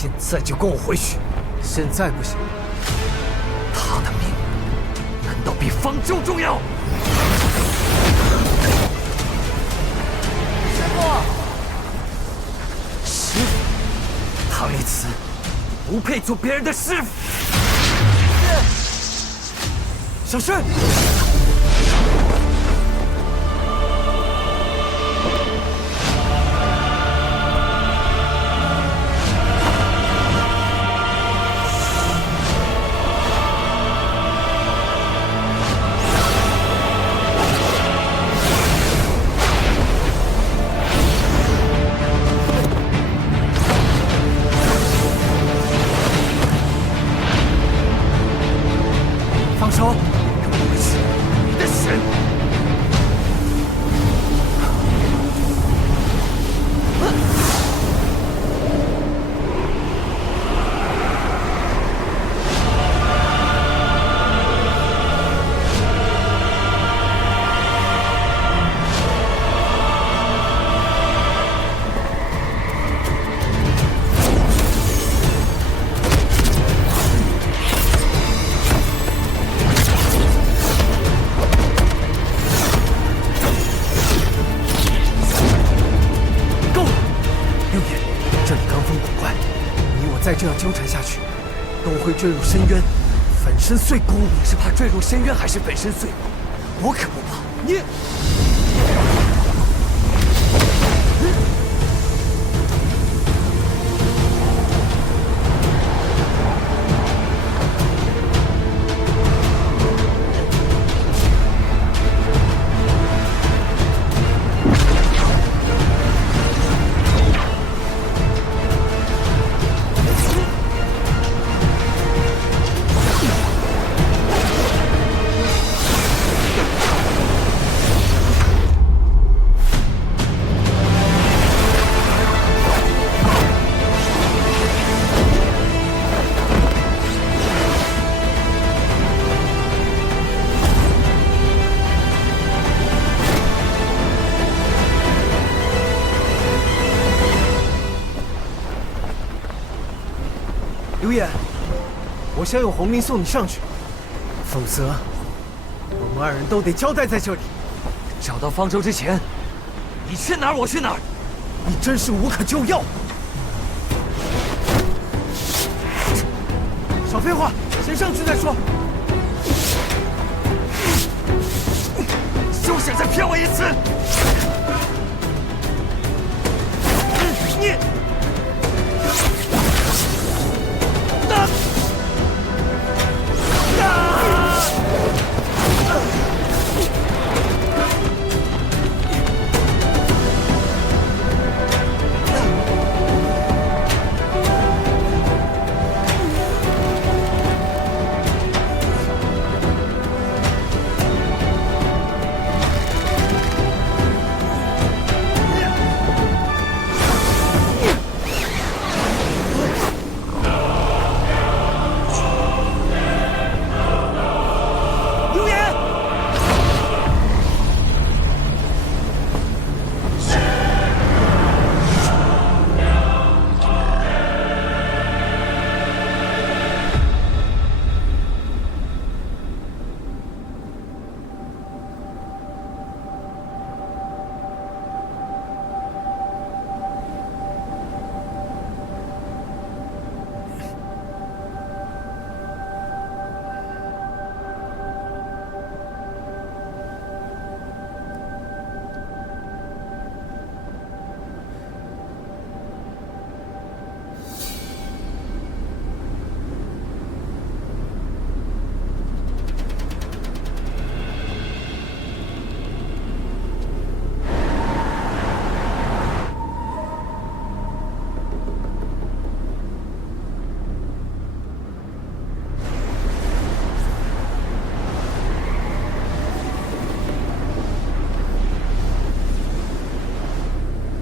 现在就跟我回去！现在不行，他的命难道比方舟重要？师傅，师傅，唐一慈不配做别人的师傅。小申。 放手，跟我回去，你的神！再这样纠缠下去，都会坠入深渊，粉身碎骨。你是怕坠入深渊，还是粉身碎骨？我可不怕。你。 刘烨，我想用红绫送你上去，否则我们二人都得交代在这里。找到方舟之前，你去哪儿我去哪儿。你真是无可救药。少废话，先上去再说。休想再骗我一次！你。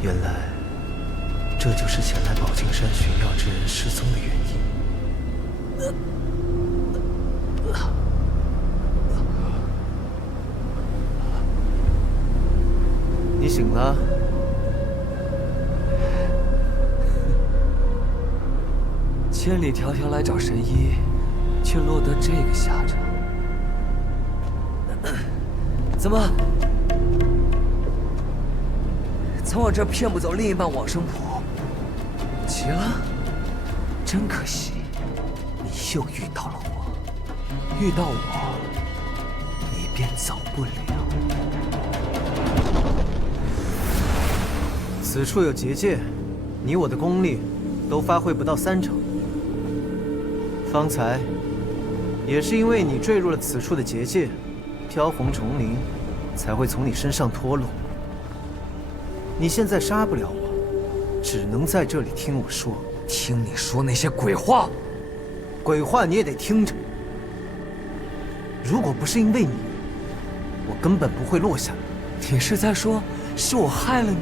原来，这就是前来宝镜山寻药之人失踪的原因。你醒了。千里迢迢来找神医，却落得这个下场。怎么？从我这儿骗不走另一半往生谱？急了？真可惜，你又遇到了我。遇到我，你便走不了。此处有结界，你我的功力都发挥不到30%。方才也是因为你坠入了此处的结界，飘红重灵才会从你身上脱落。你现在杀不了我，只能在这里听我说。听你说那些鬼话，鬼话你也得听着。如果不是因为你，我根本不会落下来。你是在说是我害了你？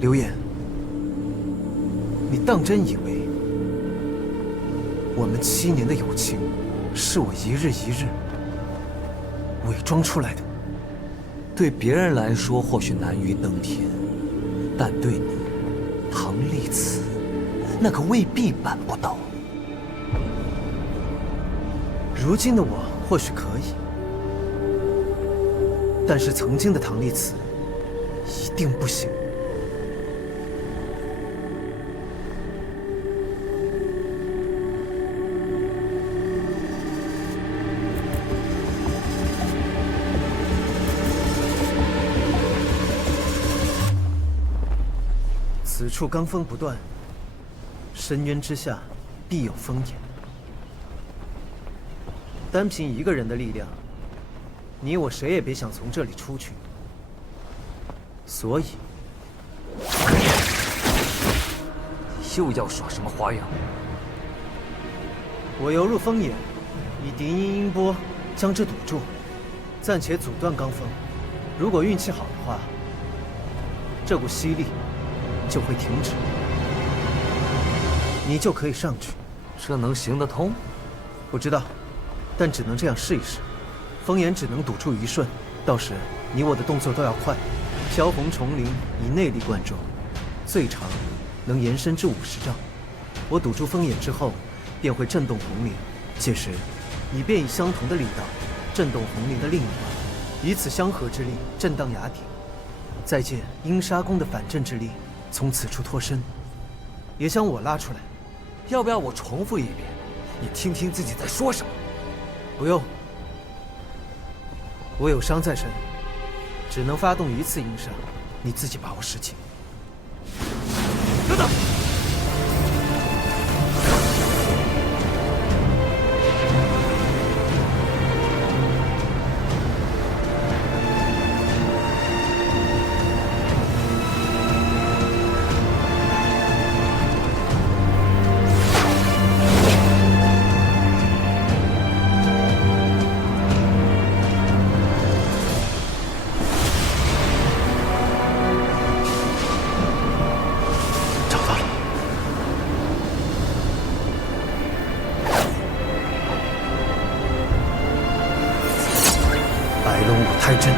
刘烨，你当真以为我们7年的友情是我一日一日伪装出来的？对别人来说或许难于登天，但对你，唐立慈，那可未必办不到。如今的我或许可以，但是曾经的唐立慈一定不行。此处罡风不断，深渊之下必有风眼。单凭一个人的力量，你我谁也别想从这里出去。所以，又要耍什么花样？我游入风眼，以敌音音波将之堵住，暂且阻断罡风。如果运气好的话，这股吸力就会停止，你就可以上去。这能行得通？不知道，但只能这样试一试。风眼只能堵住一瞬，到时你我的动作都要快。飘红重灵以内力灌注，最长能延伸至50丈。我堵住风眼之后，便会震动红灵，届时你便以相同的力道震动红灵的另一端，以此相合之力震荡崖顶，再借阴杀功的反震之力从此处脱身。也将我拉出来。要不要我重复一遍，你听听自己在说什么？不用，我有伤在身，只能发动1次阴杀，你自己把握时机。等等！白龙舞胎阵。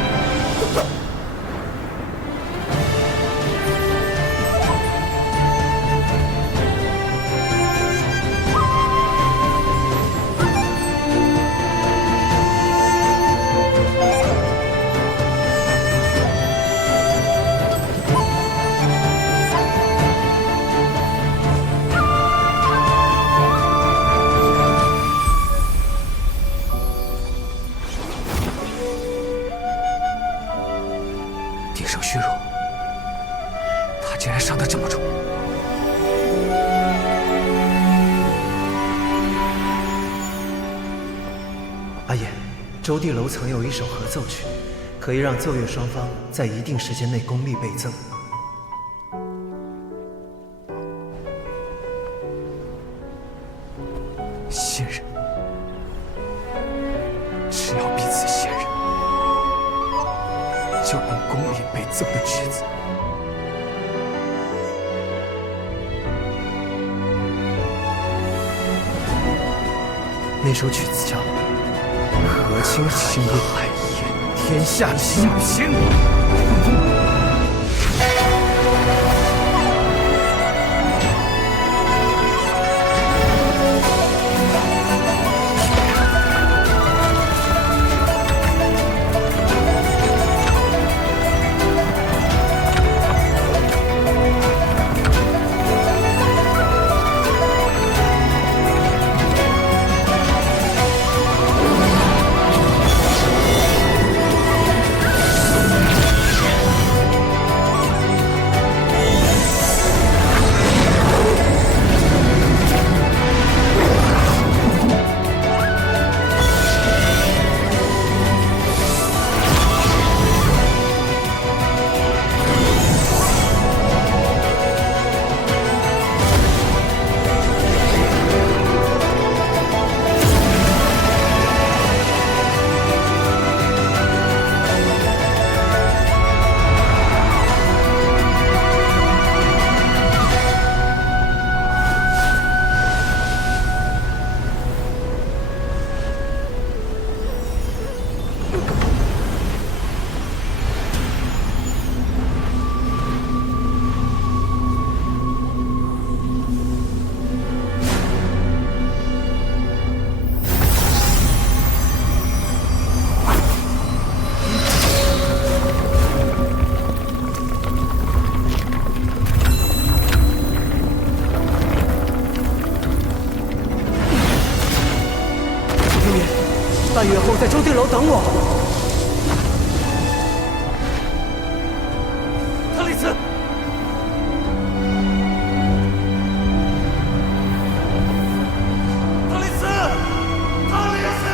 鼎盛虚弱，他竟然伤得这么重。阿言，周地楼曾有一首合奏曲，可以让奏乐双方在一定时间内功力倍增。信任，只要彼此信任，就能功力倍增的曲子。那首曲子叫《和亲情论海晏天下平》。平。在周定楼等我。特里斯，特里斯，特里斯！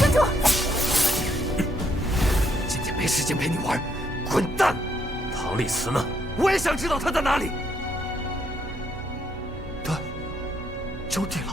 站住！今天没时间陪你玩，滚蛋！唐丽斯呢？我也想知道他在哪里。对，周地楼。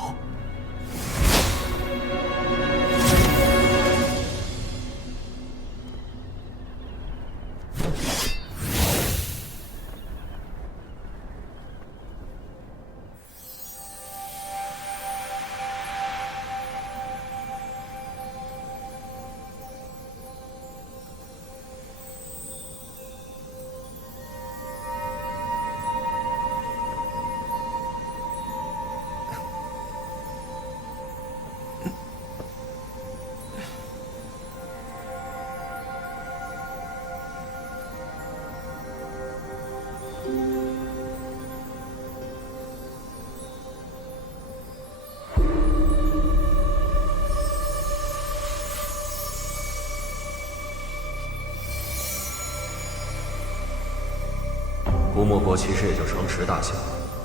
古墨国其实也就城池大小，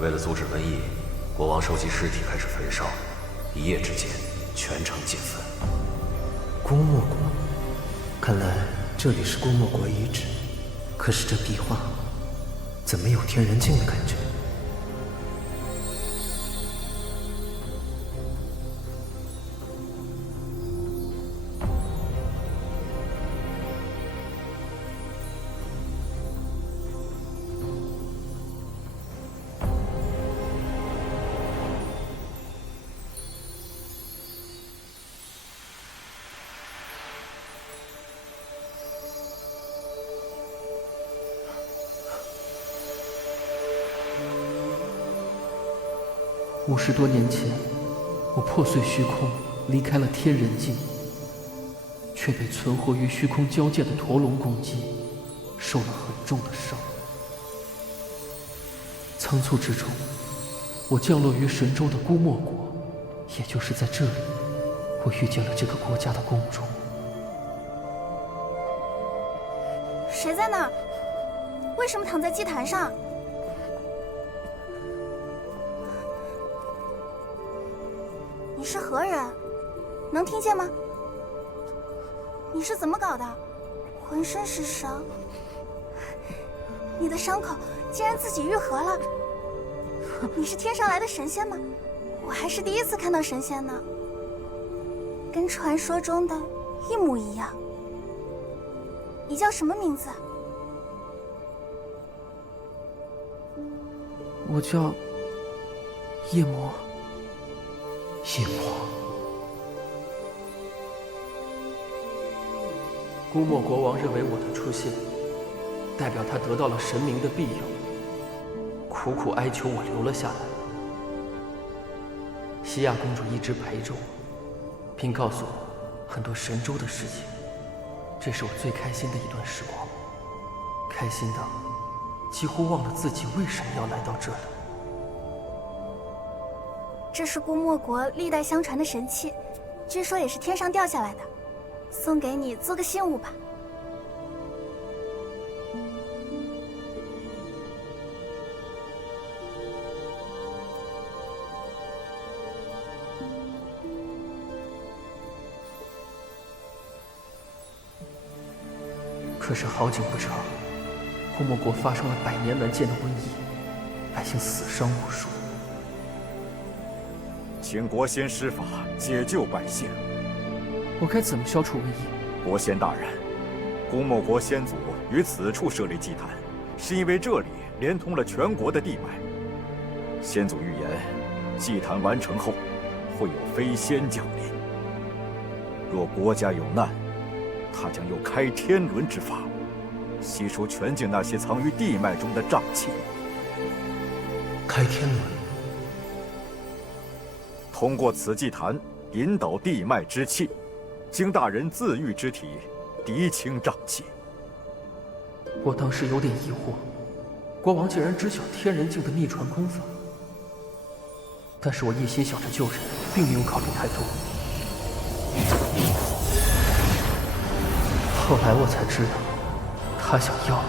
为了阻止瘟疫，国王收集尸体开始焚烧，一夜之间全城尽焚。姑墨国，看来这里是姑墨国遗址。可是这壁画，怎么有天人镜的感觉？50多年前，我破碎虚空，离开了天人境，却被存活于虚空交界的驼龙攻击，受了很重的伤。仓促之中，我降落于神州的姑墨国，也就是在这里，我遇见了这个国家的公主。谁在那儿？为什么躺在祭坛上？你是何人？能听见吗？你是怎么搞的？浑身是伤，你的伤口竟然自己愈合了。你是天上来的神仙吗？我还是第一次看到神仙呢，跟传说中的一模一样。你叫什么名字？我叫夜魔。夜魔，姑墨国王认为我的出现代表他得到了神明的庇佑，苦苦哀求我留了下来。西亚公主一直陪着我，并告诉我很多神州的事情，这是我最开心的一段时光，开心到几乎忘了自己为什么要来到这里。这是姑墨国历代相传的神器，据说也是天上掉下来的，送给你做个信物吧。可是好景不长，姑墨国发生了100年难见的瘟疫，百姓死伤无数。请国仙施法解救百姓。我该怎么消除瘟疫？国仙大人，姑墨国先祖于此处设立祭坛，是因为这里连通了全国的地脉。先祖预言，祭坛完成后，会有飞仙降临。若国家有难，他将用开天轮之法，吸收全境那些藏于地脉中的瘴气。开天轮。通过此祭坛引导地脉之气，经大人自愈之体，涤清瘴气。我当时有点疑惑，国王竟然知晓天人境的秘传功法，但是我一心想着救人，并没有考虑太多。后来我才知道，他想要的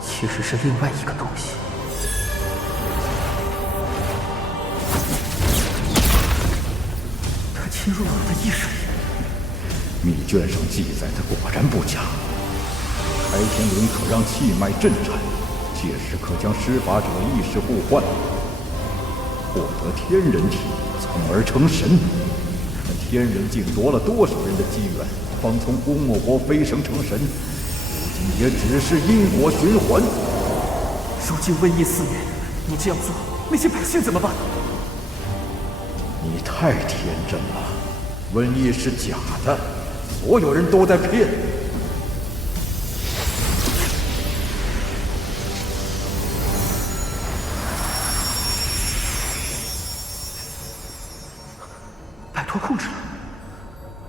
其实是另外一个东西。他侵入了我的意识。密卷上记载的果然不假。开天轮可让气脉震颤，届时可将施法者意识互换，获得天人体，从而成神。可天人境夺了多少人的机缘，方从乌莫国飞升成神，如今也只是因果循环。如今瘟疫肆虐，你这样做，那些百姓怎么办？你太天真了，瘟疫是假的，所有人都在骗。摆脱控制了，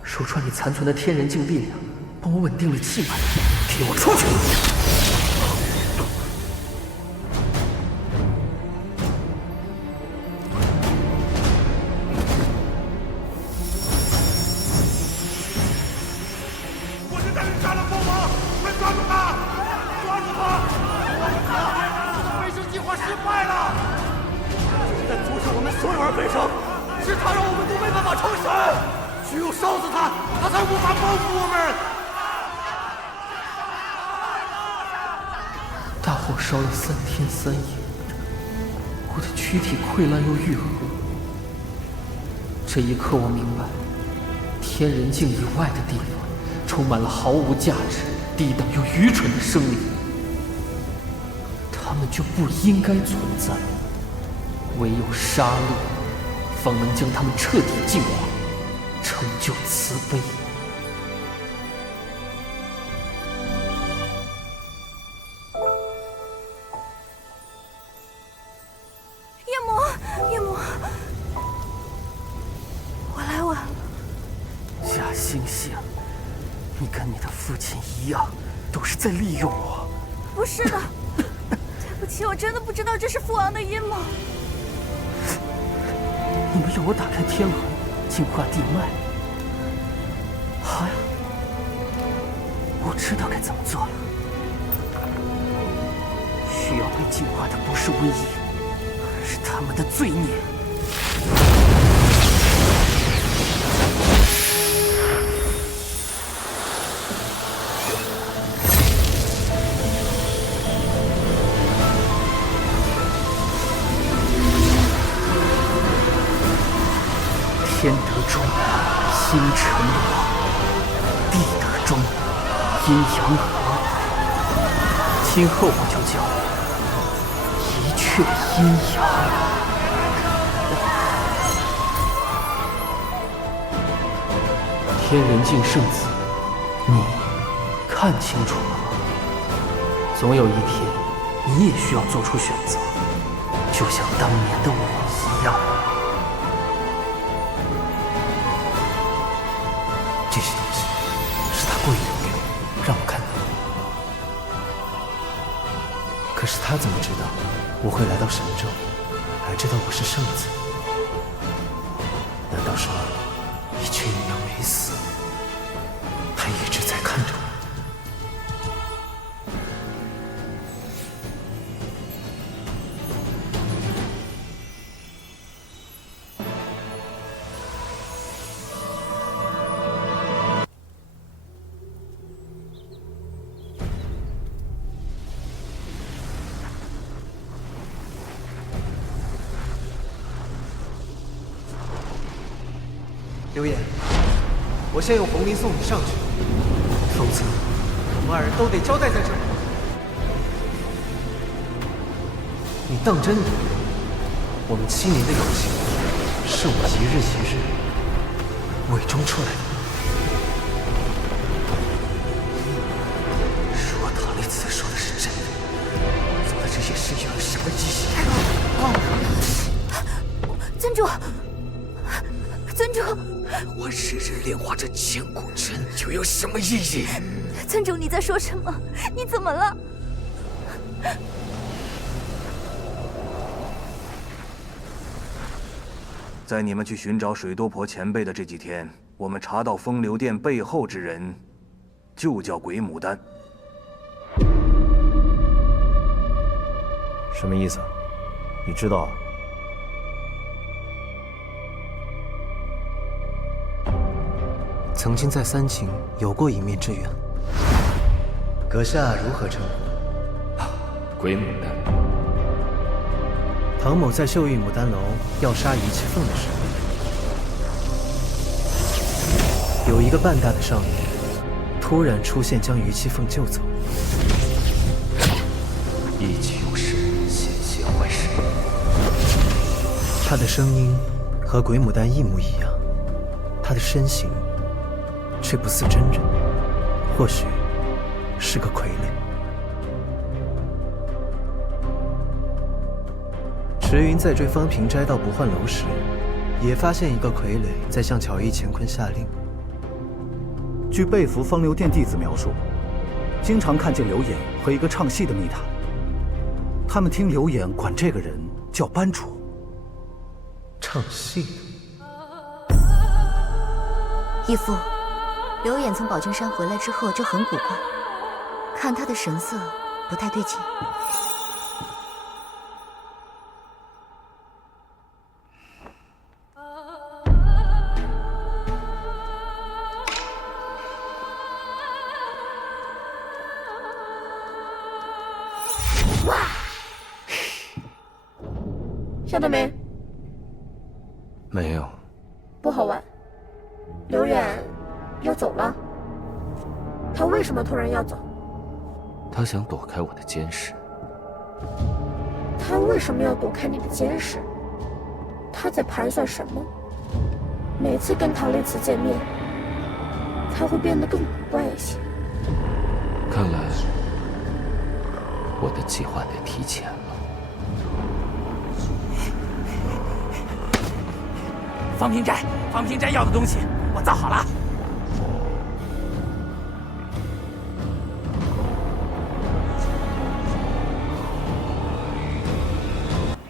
手串里残存的天人境力量，帮我稳定了气脉。给我出去！我是带人杀了国王，快抓住他！抓住他！飞升计划失败了，在阻止我们所有人飞升，是他让我们都没办法成神，只有烧死他，他才无法报复我们。大火烧了3天3夜，我的躯体溃烂又愈合。这一刻，我明白，天人境以外的地方，充满了毫无价值、低等又愚蠢的生灵，他们就不应该存在。唯有杀戮，方能将他们彻底净化，成就慈悲。夜魔，我来晚了。假惺惺，你跟你的父亲一样，都是在利用我。不是的，对不起，我真的不知道这是父王的阴谋。你们让我打开天轮，净化地脉。好呀，我知道该怎么做了。需要被净化的不是瘟疫，而是他们的罪孽。天德中，星辰罗；地德中，阴阳合。今后我就叫一阙阴阳。天人境圣子，你看清楚了吗？总有一天，你也需要做出选择，就像当年的我一样。这些东西是他故意留给我，让我看到。可是他怎么知道我会来到神州，还知道我是圣子？难道说一阙阴阳没死，他一直在看着我？刘烨，我先用红绫送你上去，否则我们2人都得交代在这里。你当真的？我们7年的友情，是我一日一日伪装出来的。如果唐丽慈说的是真的，我做的这些事又有什么意义？尊主，尊主，我日日炼化这千古针，又有什么意义？尊主，你在说什么？你怎么了？在你们去寻找水多婆前辈的这几天，我们查到风流殿背后之人，就叫鬼牡丹。什么意思？你知道啊？曾经在三秦有过一面之缘。阁下如何称呼？鬼牡丹。唐某在秀玉牡丹楼要杀于其凤的时候，有一个半大的少年突然出现，将于其凤救走。一举有失，险些坏事。他的声音和鬼牡丹一模一样，他的身形却不似真人，或许是个傀儡。池云在追方平斋到不换楼时，也发现一个傀儡在向乔伊乾坤下令。据被俘风流殿弟子描述，经常看见刘演和一个唱戏的密谈。他们听刘演管这个人叫班主。唱戏？义父，刘演从宝君山回来之后就很古怪，看他的神色不太对劲。下到没？没有。不好玩。刘远要走了。他为什么突然要走？他想躲开我的监视。他为什么要躲开你的监视？他在盘算什么？每次跟唐丽慈见面，他会变得更古怪一些。看来我的计划得提前了。方平斋要的东西我造好了。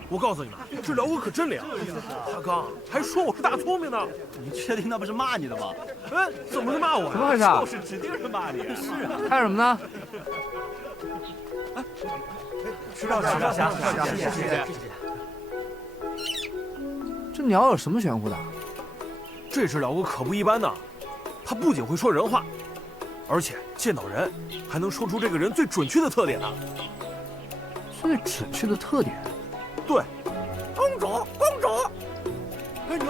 我告诉你们，这辽哥可真灵。他刚还说我是大聪明呢。你确定那不是骂你的吗？哎，怎么是骂我呀？怎么回事？就是指定是骂你。是啊。看什么呢？吃到虾，谢谢。这鸟有什么玄乎的？这只辽哥可不一般呢，他不仅会说人话，而且见到人还能说出这个人最准确的特点呢。最准确的特点？对，公主。哎，你看，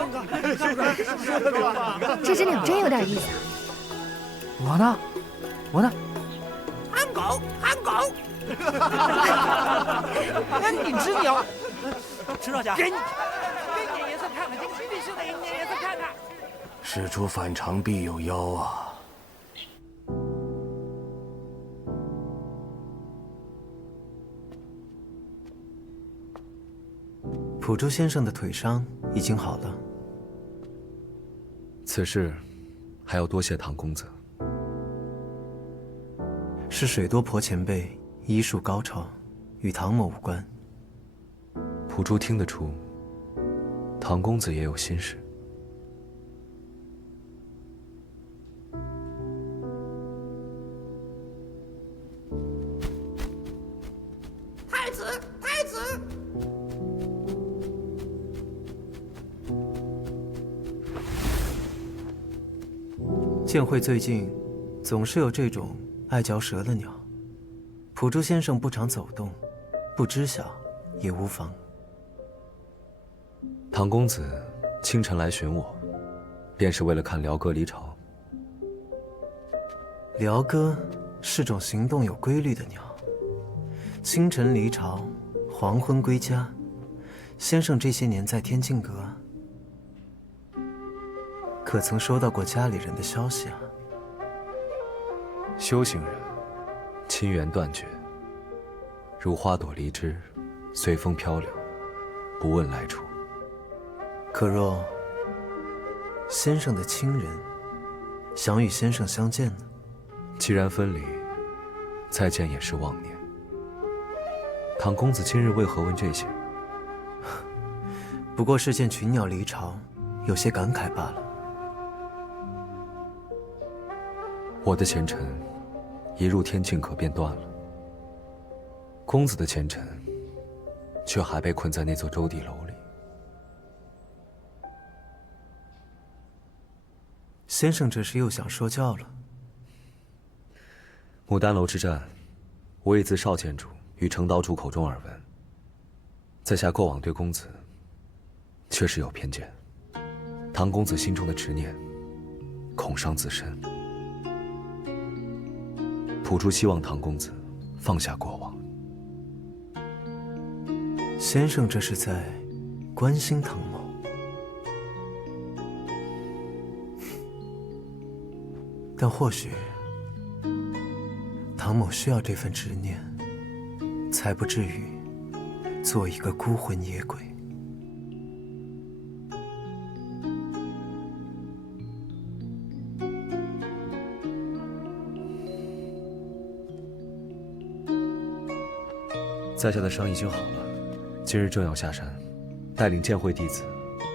这只鸟真有点意思。我呢？憨狗。哎，你只鸟。吃到家。给你颜色看看，这必须得给你颜色看看。事出反常必有妖啊！普珠先生的腿伤已经好了。此事还要多谢唐公子。是水多婆前辈医术高超，与唐某无关。普珠听得出，唐公子也有心事。太子。剑会最近总是有这种爱嚼舌的鸟。普珠先生不常走动，不知晓也无妨。唐公子清晨来寻我，便是为了看辽哥离巢。辽哥是种行动有规律的鸟，清晨离巢，黄昏归家。先生这些年在天境阁，可曾收到过家里人的消息啊？修行人，亲缘断绝，如花朵离枝，随风飘流，不问来处。可若先生的亲人想与先生相见呢？既然分离，再见也是妄念。唐公子今日为何问这些？不过是见群鸟离巢，有些感慨罢了。我的前尘，一入天境可便断了。公子的前尘，却还被困在那座周地楼里。先生这是又想说教了。牡丹楼之战，我已自少监主与成岛主口中耳闻。在下过往对公子，确实有偏见。唐公子心中的执念，恐伤自身。普珠希望唐公子放下过往。先生这是在关心唐某。但或许唐某需要这份执念，才不至于做一个孤魂野鬼。在下的伤已经好了，今日正要下山，带领剑会弟子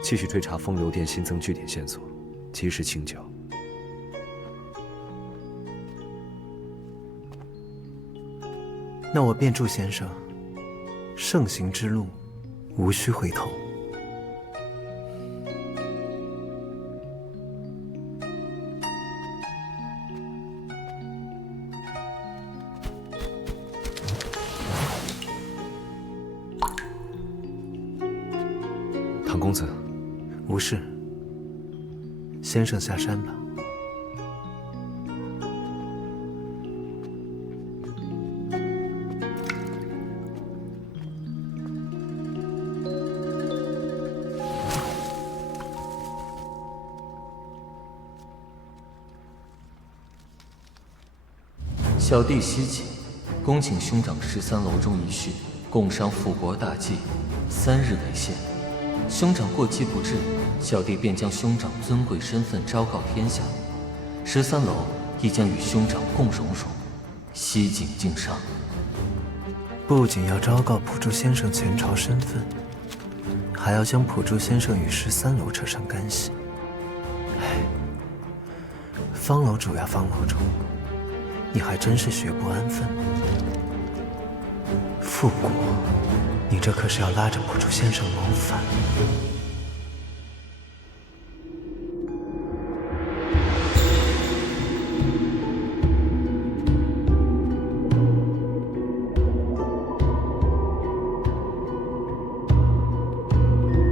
继续追查风流殿新增据点线索，及时清剿。那我便祝先生盛行之路无需回头。唐公子，无事。先生下山吧。小弟西景，恭请兄长13楼中一叙，共商复国大计，3日为限。兄长过期不至，小弟便将兄长尊贵身份昭告天下。13楼亦将与兄长共荣辱。西景敬上。不仅要昭告普珠先生前朝身份，还要将普珠先生与13楼扯上干系。唉，方楼主呀，方楼主，你还真是学不安分。复国，你这可是要拉着普珠先生谋反。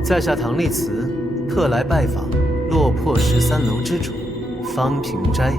在下唐立慈，特来拜访落魄13楼之主方平斋。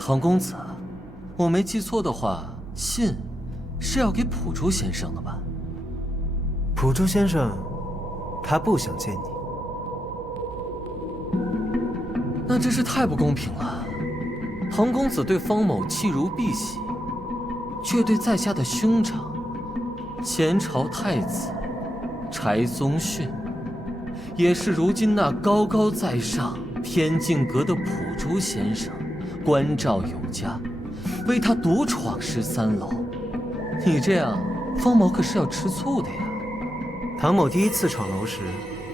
唐公子，我没记错的话，信是要给普珠先生的吧？普珠先生，他不想见你。那真是太不公平了。唐公子对方某弃如敝屣，却对在下的兄长前朝太子柴宗训，也是如今那高高在上天境阁的普珠先生关照有加，为他独闯13楼。你这样，方某可是要吃醋的呀。唐某第一次闯楼时，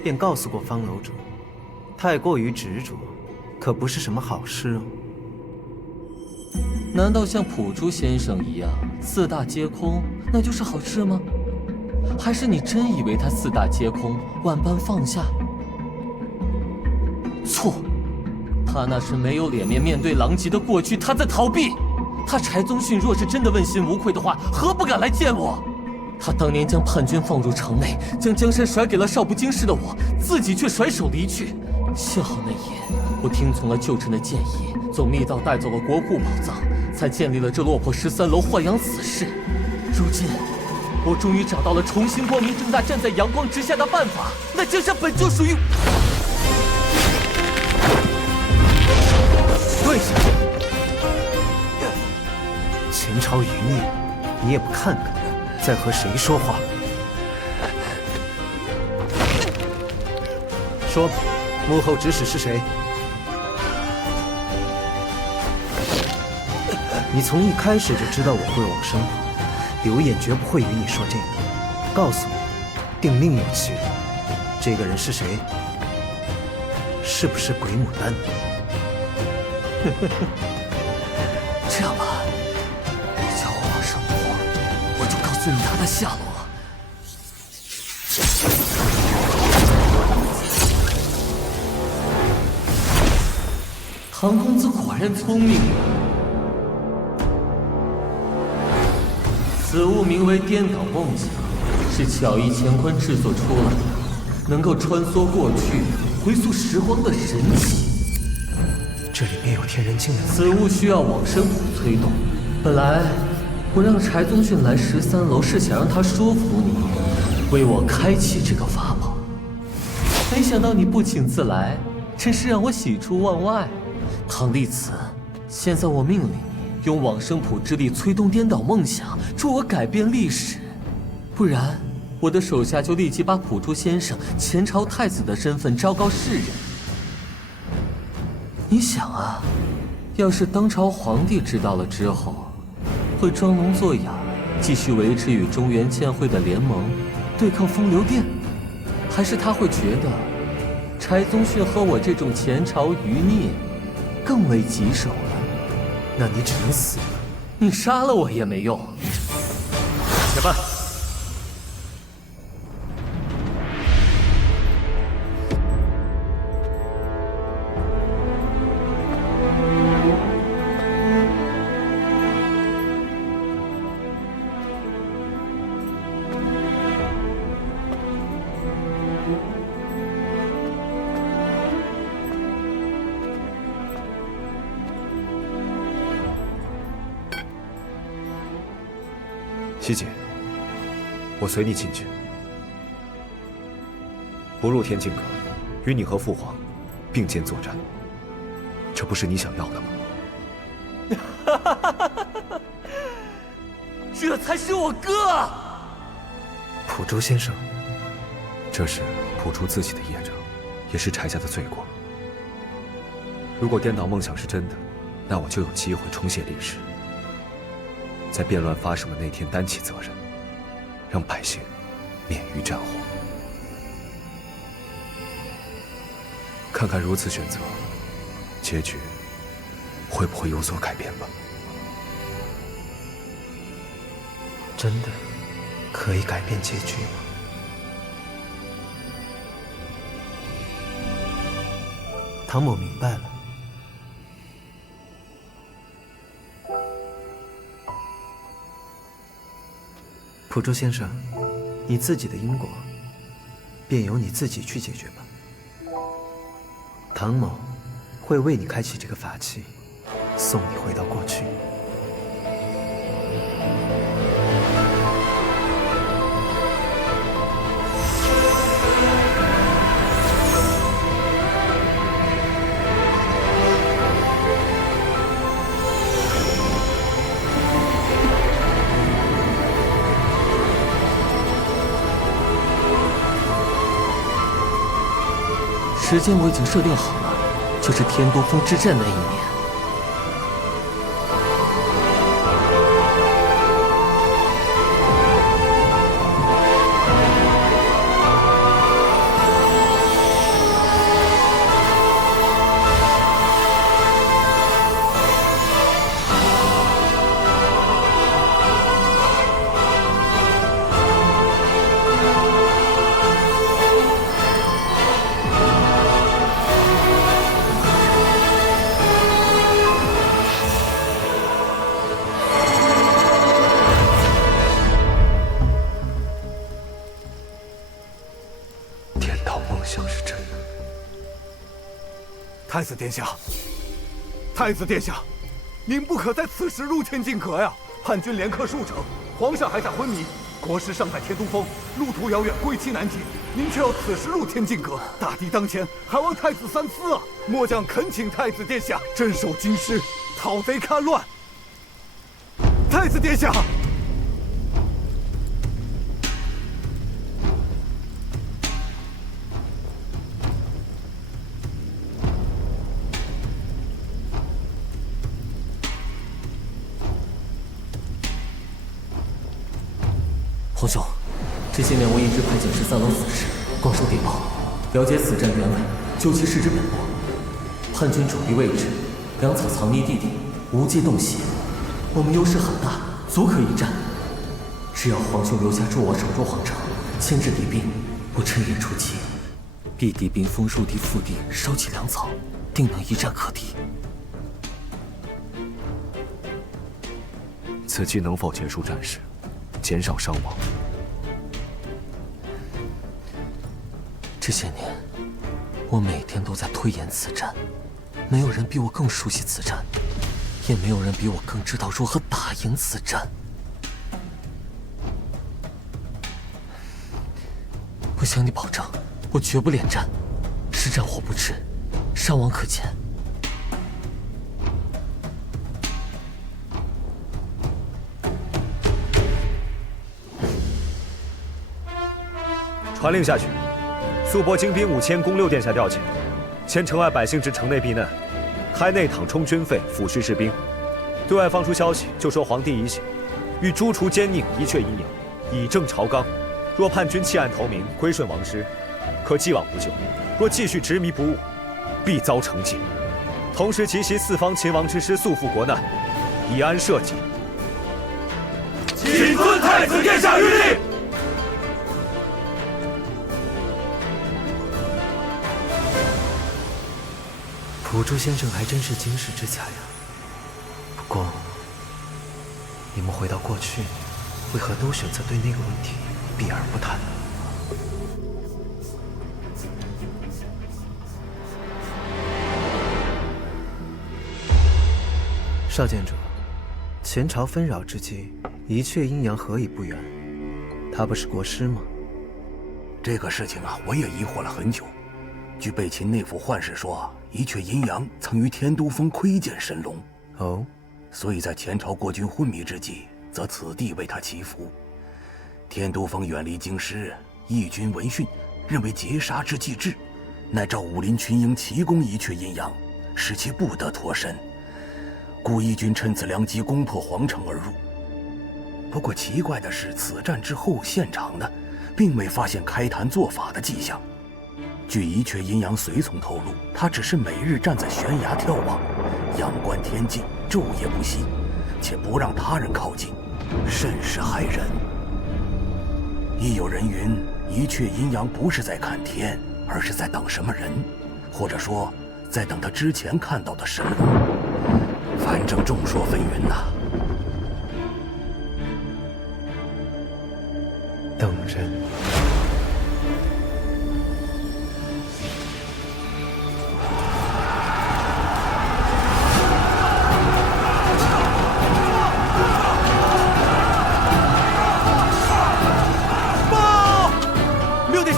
便告诉过方楼主，太过于执着，可不是什么好事哦。难道像普珠先生一样四大皆空，那就是好事吗？还是你真以为他四大皆空，万般放下？错，他那是没有脸面对狼藉的过去，他在逃避。他柴宗训若是真的问心无愧的话，何不敢来见我？他当年将叛军放入城内，将江山甩给了少不经事的我，自己却甩手离去。幸好那夜，我听从了旧臣的建议，走密道带走了国库宝藏，才建立了这落魄13楼豢养子氏。如今，我终于找到了重新光明正大站在阳光之下的办法。那江山本就属于。跪下！前朝余孽，你也不看看，在和谁说话？说吧，幕后指使是谁？你从一开始就知道我会往生谱，刘烨绝不会与你说这个。告诉你，定另有其人。这个人是谁？是不是鬼牡丹？这样吧，你叫我往生谱，我就告诉你他的下落。唐公子果然聪明啊！此物名为颠倒梦想，是巧艺乾坤制作出来的，能够穿梭过去、回溯时光的神器。这里面有天人境的。此物需要往生谱催动。本来我让柴宗训来13楼，是想让他说服你，为我开启这个法宝。没想到你不请自来，真是让我喜出望外。唐弟子，现在我命令你用往生谱之力催动颠倒梦想，助我改变历史，不然我的手下就立即把普珠先生前朝太子的身份昭告世人。你想啊，要是当朝皇帝知道了之后，会装聋作哑，继续维持与中原剑会的联盟，对抗风流殿，还是他会觉得柴宗训和我这种前朝余孽更为棘手了？那你只能死了。你杀了我也没用。且慢。西姐，我随你进去，不入天境阁，与你和父皇并肩作战，这不是你想要的吗？这才是我哥！普珠先生，这是普珠自己的业障，也是柴家的罪过。如果颠倒梦想是真的，那我就有机会重写历史。在变乱发生的那天担起责任，让百姓免于战火。看看如此选择，结局会不会有所改变吧？真的可以改变结局吗？唐某明白了。普珠先生，你自己的因果，便由你自己去解决吧。唐某会为你开启这个法器，送你回到过去。时间我已经设定好了，就是天多峰之战那一年。太子殿下，太子殿下，您不可在此时入天境阁呀！叛军连克数城，皇上还在昏迷，国师尚在天都峰，路途遥远，归期难解。您却要此时入天境阁，大敌当前，还望太子三思啊！末将恳请太子殿下镇守京师，讨贼看乱。太子殿下。皇兄，这些年我一直派警士3楼死士，光收谍报，了解此战原委，究其事之本末。叛军主力位置，粮草藏匿地点，无界洞悉，我们优势很大，足可一战。只要皇兄留下助我守住皇城，牵制敌兵，我趁夜出击，逼敌兵锋入敌腹地，烧起粮草，定能一战克敌。此计能否结束战事，减少伤亡？这些年，我每天都在推演此战，没有人比我更熟悉此战，也没有人比我更知道如何打赢此战。我向你保证，我绝不恋战，是战火不至，伤亡可减。传令下去，速拨精兵5000攻六殿下调遣，牵城外百姓至城内避难，开内躺充军费，抚恤士兵。对外放出消息，就说皇帝已醒，欲诛除奸佞，一阙阴阳，以正朝纲。若叛军弃暗投明，归顺王师，可既往不咎；若继续执迷不悟，必遭惩戒。同时集袭四方秦王之师，速赴国难，以安社稷。谨遵太子殿下谕令。朴珠先生还真是经世之才呀。不过，你们回到过去，为何都选择对那个问题避而不谈？少监主，前朝纷扰之际，一阙阴阳何以不远？他不是国师吗？这个事情啊，我也疑惑了很久。据备秦内府宦士说，一阙阴阳曾于天都峰窥见神龙。哦，所以在前朝国君昏迷之际，则此地为他祈福。天都峰远离京师，义军闻讯，认为劫杀之计至，乃召武林群英齐攻一阙阴阳，使其不得脱身。故义军趁此良机攻破皇城而入。不过奇怪的是，此战之后现场呢，并未发现开坛做法的迹象。据一阙阴阳随从透露，他只是每日站在悬崖眺望，仰观天际，昼夜不息，且不让他人靠近，甚是骇人。亦有人云，一阙阴阳不是在看天，而是在等什么人，或者说在等他之前看到的神龙。反正众说纷纭呐。等人。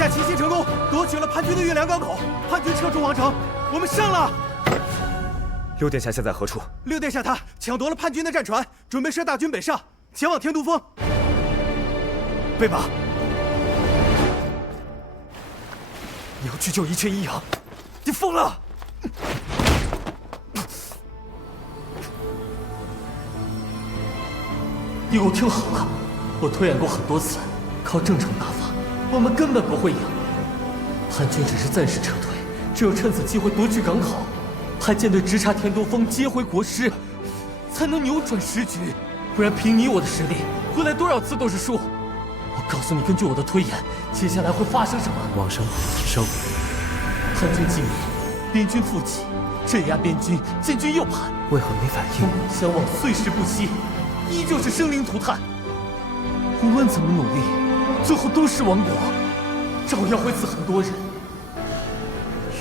奇袭成功，夺取了叛军的月亮港口。叛军撤出皇城，我们胜了。六殿下现在何处？六殿下他抢夺了叛军的战船，准备率大军北上，前往天都峰。备马！你要去救一阙阴阳？你疯了！你给我听好了，我推演过很多次，靠正常打法，我们根本不会赢。叛军只是暂时撤退，只有趁此机会夺取港口，派舰队直插天都峰，接回国师，才能扭转时局。不然凭你我的实力，回来多少次都是输。我告诉你，根据我的推演，接下来会发生什么？往生收。叛军进入，边军复起，镇压边军，建军右叛。为何没反应？相望岁时不息，依旧是生灵涂炭。无论怎么努力，最后都是亡国，照样会死很多人。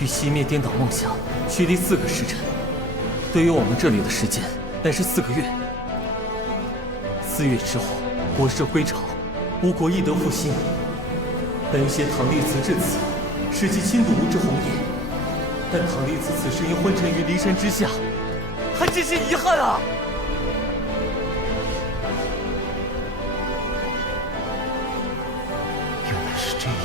欲熄灭颠倒梦想，需历4个时辰。对于我们这里的时间，乃是4个月。4月之后，国师归朝，吴国亦得复兴。本携唐丽辞至此，使其亲睹吴之鸿颜，但唐丽辞此时因昏沉于骊山之下，还真是遗憾啊！原来是这样。